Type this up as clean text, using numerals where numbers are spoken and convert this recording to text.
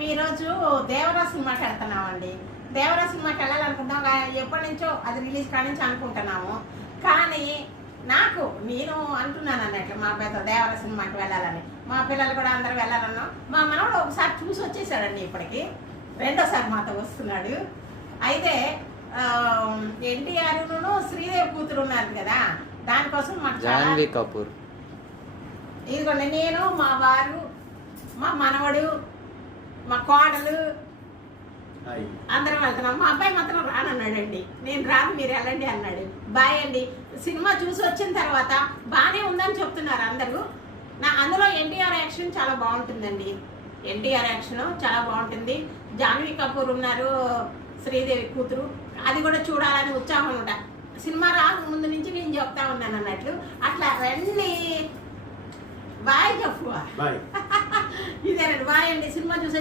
మేము ఈరోజు దేవరా సినిమాకి వెళ్తున్నామండి. దేవరా సినిమాకి వెళ్ళాలనుకుంటాం, ఎప్పటి నుంచో అది రిలీజ్ కాడి నుంచి అనుకుంటున్నాము. కానీ నేను అంటున్నాను అన్నట్లు మా అబ్బాయితో దేవరా సినిమాకి వెళ్ళాలని. మా పిల్లలు కూడా అందరూ వెళ్ళాలన్నాం. మా మనవడు ఒకసారి చూసి వచ్చేసాడండి, ఇప్పటికి రెండోసారి మాతో వస్తున్నాడు. అయితే ఎన్టీఆర్ను శ్రీదేవి కూతురు ఉన్నారు కదా, దానికోసం మాకు జాన్వీ కపూర్, ఇదిగోండి నేను, మా వారు, మా మనవడు, మా కోడలు అందరం వెళ్తున్నాం. మా అబ్బాయి మాత్రం రానన్నాడండి. నేను రాను, మీరు వెళ్ళండి అన్నాడు. బాయ్ అండి. సినిమా చూసి వచ్చిన తర్వాత బాగానే ఉందని చెప్తున్నారు అందరూ. అందులో ఎన్టీఆర్ యాక్షన్ చాలా బాగుంటుందండి. ఎన్టీఆర్ యాక్షన్ చాలా బాగుంటుంది. జాన్వీ కపూర్ ఉన్నారు, శ్రీదేవి కూతురు. అది కూడా చూడాలని ఉత్సాహం ఉంటా. సినిమా రాక ముందు నుంచి నేను చెప్తా ఉన్నాను అన్నట్లు. అట్లా రండి. బాయ్ చెప్పు. ఇదేనండి, బాయ్ అండి. సినిమా చూసే